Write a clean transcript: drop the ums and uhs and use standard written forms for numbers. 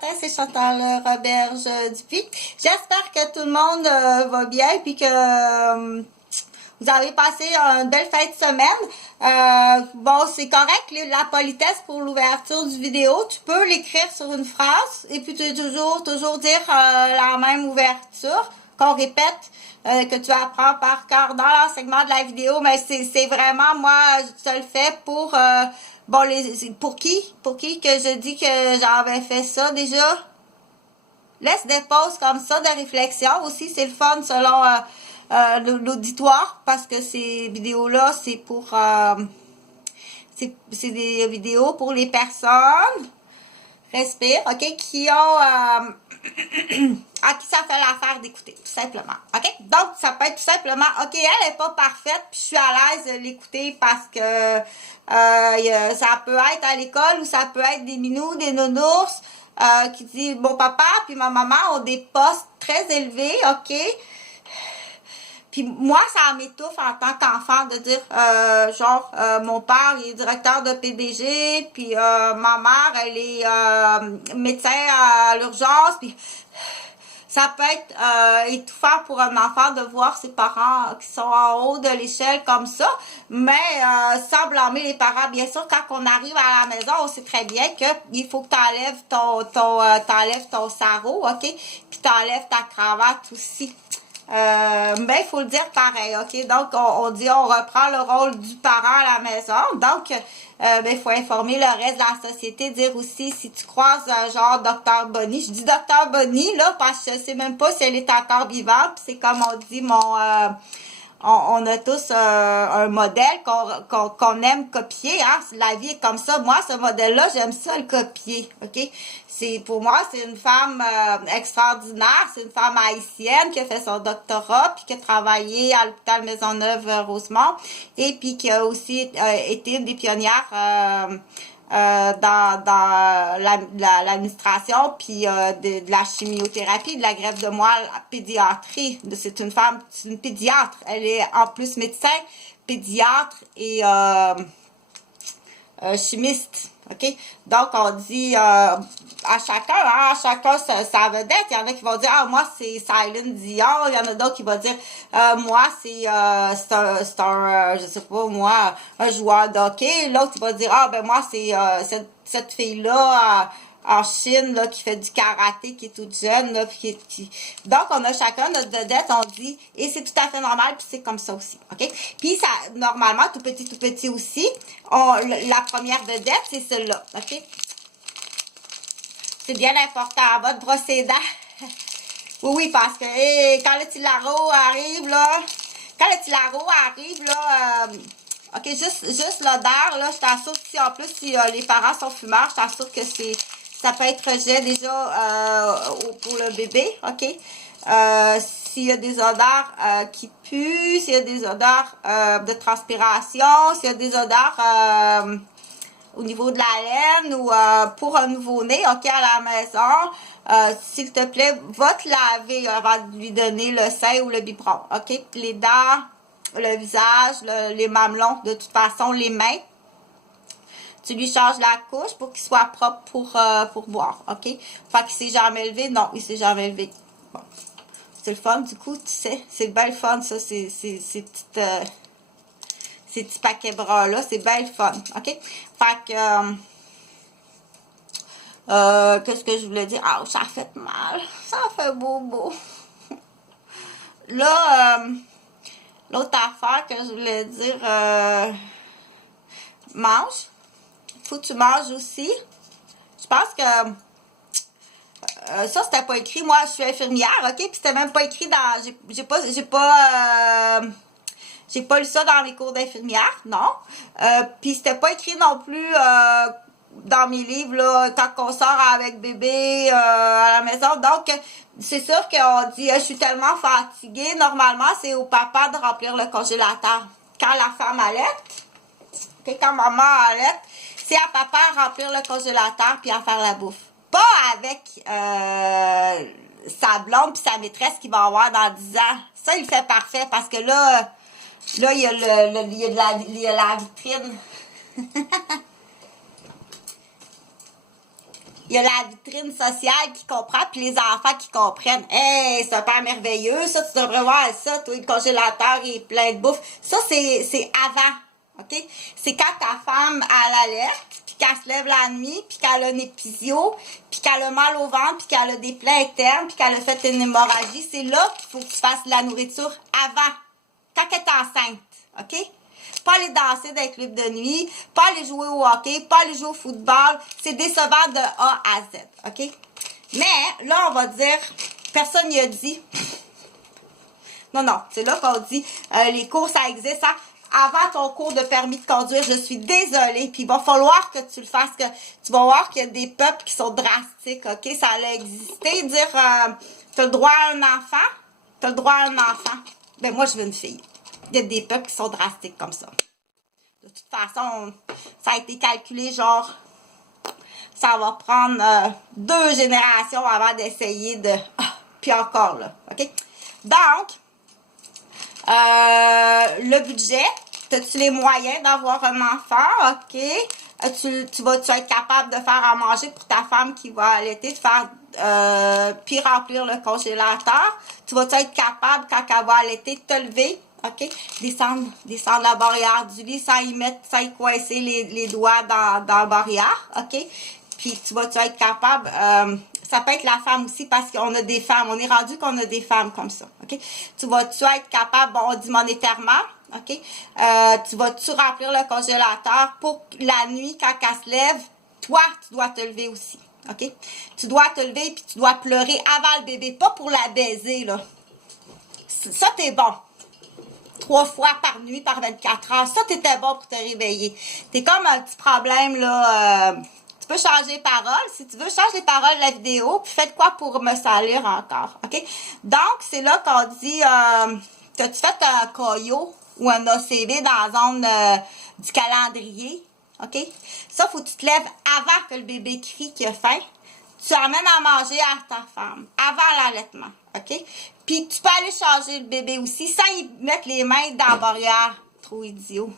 matin, c'est Chantal Roberge Dupuis. J'espère que tout le monde va bien puis que vous avez passé une belle fin de semaine. Bon, c'est correct, la politesse pour l'ouverture du vidéo. Tu peux l'écrire sur une phrase et puis toujours dire la même ouverture qu'on répète, que tu apprends par cœur dans l'enseignement de la vidéo. Mais c'est vraiment, moi, je le fais pour... bon, pour qui que je dis que j'avais fait ça déjà? Laisse des pauses comme ça de réflexion aussi. C'est le fun selon l'auditoire parce que ces vidéos-là, c'est pour... c'est des vidéos pour les personnes, respire, ok, qui ont... à qui ça fait l'affaire d'écouter, tout simplement. OK? Donc, ça peut être tout simplement, OK, elle est pas parfaite, puis je suis à l'aise de l'écouter parce que ça peut être à l'école ou ça peut être des minous, des nounours qui disent, mon papa puis ma maman ont des postes très élevés, OK? Puis moi, ça m'étouffe en tant qu'enfant de dire, mon père, il est directeur de PDG, puis ma mère, elle est médecin à l'urgence, puis ça peut être étouffant pour un enfant de voir ses parents qui sont en haut de l'échelle comme ça, mais sans blâmer les parents. Bien sûr, quand on arrive à la maison, on sait très bien qu'il faut que tu enlèves t'enlèves ton sarrau, OK? Puis t'enlèves ta cravate aussi. Mais il faut le dire pareil, OK? Donc, on dit, on reprend le rôle du parent à la maison. Donc, il faut informer le reste de la société, dire aussi, si tu croises genre Dr. Bonnie, je dis Dr. Bonnie, là, parce que je sais même pas si elle est encore vivante, c'est comme on dit, on a tous un modèle qu'on aime copier, hein. La vie est comme ça. Moi, ce modèle-là, j'aime ça le copier, OK? Pour moi, c'est une femme extraordinaire. C'est une femme haïtienne qui a fait son doctorat, puis qui a travaillé à l'hôpital Maisonneuve-Rosemont, et puis qui a aussi été une des pionnières dans l'administration puis de la chimiothérapie, de la greffe de moelle, pédiatrie. C'est une femme, c'est une pédiatre. Elle est en plus médecin, pédiatre et chimiste. OK? Donc, on dit à chacun sa vedette. Il y en a qui vont dire, ah, moi, c'est Céline Dion. Il y en a d'autres qui vont dire, moi, c'est je sais pas, moi, un joueur de hockey. L'autre, il va dire, ah, ben, moi, c'est cette fille-là en Chine, là, qui fait du karaté, qui est toute jeune, là, donc, on a chacun notre vedette, on dit, et c'est tout à fait normal, puis c'est comme ça aussi, OK? Puis, ça, normalement, tout petit aussi, la première vedette, c'est celle-là, OK? C'est bien important, votre brosse les dents. Oui, parce que, quand le tilaro arrive, là, OK, juste l'odeur, là, je t'assure que si, en plus, si les parents sont fumeurs, je t'assure que ça peut être rejet déjà pour le bébé, OK? S'il y a des odeurs qui puent, s'il y a des odeurs de transpiration, s'il y a des odeurs au niveau de la laine ou pour un nouveau-né, OK, à la maison, s'il te plaît, va te laver avant de lui donner le sein ou le biberon, OK? Les dents, le visage, les mamelons, de toute façon, les mains. Tu lui changes la couche pour qu'il soit propre pour boire, OK? Fait qu'il s'est jamais levé. Non, il s'est jamais levé. Bon. C'est le fun, du coup, tu sais. C'est bien le fun, ça, ces petits paquets bras-là. C'est bien le fun, OK? Fait que... qu'est-ce que je voulais dire? Ah, ça fait mal. Ça fait bobo. Là, l'autre affaire que je voulais dire... mange. Faut que tu manges aussi. Je pense que ça, c'était pas écrit. Moi, je suis infirmière, OK? Puis c'était même pas écrit dans... J'ai pas lu ça dans mes cours d'infirmière, non. Puis c'était pas écrit non plus dans mes livres, là, quand on sort avec bébé à la maison. Donc, c'est sûr qu'on dit, je suis tellement fatiguée. Normalement, c'est au papa de remplir le congélateur. Quand la femme allaite, okay, quand maman allaite, c'est à papa à remplir le congélateur puis à faire la bouffe. Pas avec sa blonde puis sa maîtresse qu'il va avoir dans 10 ans. Ça, il fait parfait parce que là, il y a la vitrine. il y a la vitrine sociale qui comprend, puis les enfants qui comprennent. Hey, c'est super merveilleux, ça, tu devrais voir ça, toi, le congélateur est plein de bouffe. Ça, c'est avant, OK? C'est quand ta femme, elle alerte, puis qu'elle se lève la nuit, puis qu'elle a une épisio, puis qu'elle a mal au ventre, puis qu'elle a des plaies internes, puis qu'elle a fait une hémorragie. C'est là qu'il faut que tu fasses de la nourriture avant, quand elle est enceinte, OK? Pas aller danser dans les clubs de nuit, pas aller jouer au hockey, pas aller jouer au football. C'est décevant de A à Z, OK? Mais, là, on va dire, personne n'y a dit. Non, c'est là qu'on dit, les cours, ça existe, hein? Avant ton cours de permis de conduire, je suis désolée, puis il va falloir que tu le fasses, que tu vas voir qu'il y a des peuples qui sont drastiques, OK? Ça allait exister, dire, t'as le droit à un enfant, t'as le droit à un enfant. Ben, moi, je veux une fille. Il y a des peuples qui sont drastiques comme ça. De toute façon, ça a été calculé, genre, ça va prendre 2 générations avant d'essayer de... puis encore, là, OK? Donc, le budget, as-tu les moyens d'avoir un enfant? OK. Tu vas-tu être capable de faire à manger pour ta femme qui va allaiter, de faire, puis remplir le congélateur? Tu vas-tu être capable, quand elle va allaiter, de te lever? OK? Descendre la barrière du lit sans y coincer les doigts dans la barrière. OK? Puis, tu vas-tu être capable... ça peut être la femme aussi parce qu'on a des femmes. On est rendu qu'on a des femmes comme ça. OK? Tu vas-tu être capable, bon, on dit monétairement, OK? Tu vas-tu remplir le congélateur pour la nuit, quand elle se lève, toi, tu dois te lever aussi. OK? Tu dois te lever puis tu dois pleurer avant le bébé, pas pour la baiser, là. Ça, t'es bon. 3 fois par nuit, par 24 heures. Ça, t'étais bon pour te réveiller. T'es comme un petit problème, là... Tu peux changer les paroles. Si tu veux, change les paroles de la vidéo. Puis faites quoi pour me salir encore. OK? Donc, c'est là qu'on dit... t'as-tu fait un COYO ou un ACV dans la zone du calendrier? OK? Ça, faut que tu te lèves avant que le bébé crie qu'il a faim. Tu amènes à manger à ta femme avant l'allaitement. OK? Puis, tu peux aller changer le bébé aussi sans y mettre les mains dans la barrière. Trop idiot.